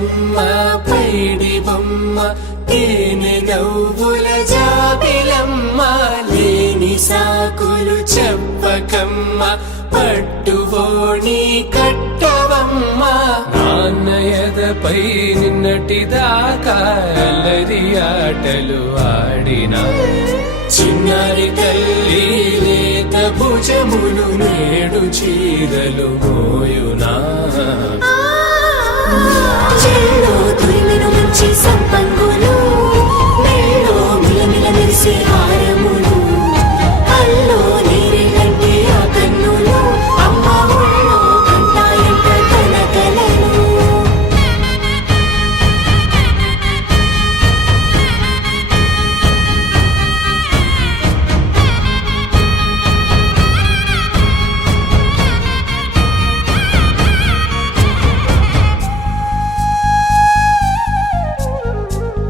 బుజ్జమ్మ పైడి బొమ్మ తేనె నవ్వుల జాబిలమ్మ లేని సాకులు చెప్పకమ్మ పట్టువోణి కట్టవమ్మ నాన్నయదపై నిన్నటిదాకా అల్లరి ఆటలు ఆడినా చిన్నారి తల్లి లేత భుజములు నేడు చీరలు మోయునా చెల్లో తురిమిను మంచి సంపంగులు మెళ్ళో మిలమిల మెరిసే హారములు అల్లో నీరెళ్ళంటే ఆ కన్నులు అమ్మ ఒళ్ళో కంటాయంట తన కలలు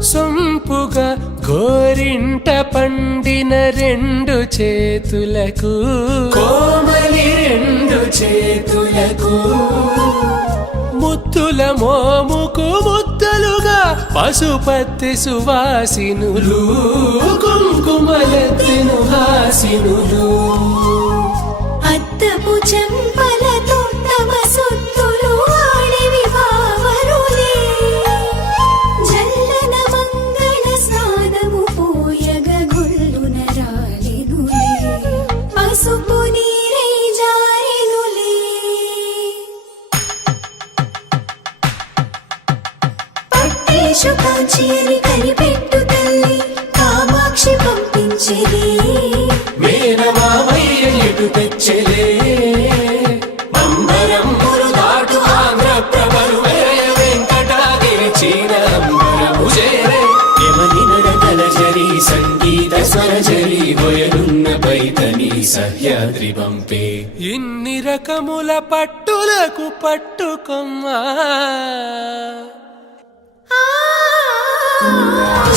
సొంపుగా గోరింట పండిన రెండు చేతులకు కోమలి రెండు చేతులకు ముత్తుల మోముకు ముద్దలుగా పశుపతి సువాసినులు కుంకుమలెత్తిను హాసినులు అద్దపు చెంపలతో తమ సొత్తులు ఆడివి బావరులే జల్లన మంగళ స్నానము పోయగ గొల్లున రాలెనులే పసుపు నీరై జారెనులే పట్టేషు కాంచి అని కనిపెట్టు తల్లి కామాక్షి పంపించేది మేనమామయ్య ఎటు తెచ్చలే అంబరములు దాటు ఆంధ్ర ప్రభలు వెంకటాగిరి చీరంబరము చేరే యమని నడకల జరి సంగీత స్వరజరి వయలున్న పైతని సహ్యాద్రి పంపే ఇన్ని రకముల పట్టులకు పట్టుకొమ్మా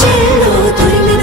చెల్లో తురిమిన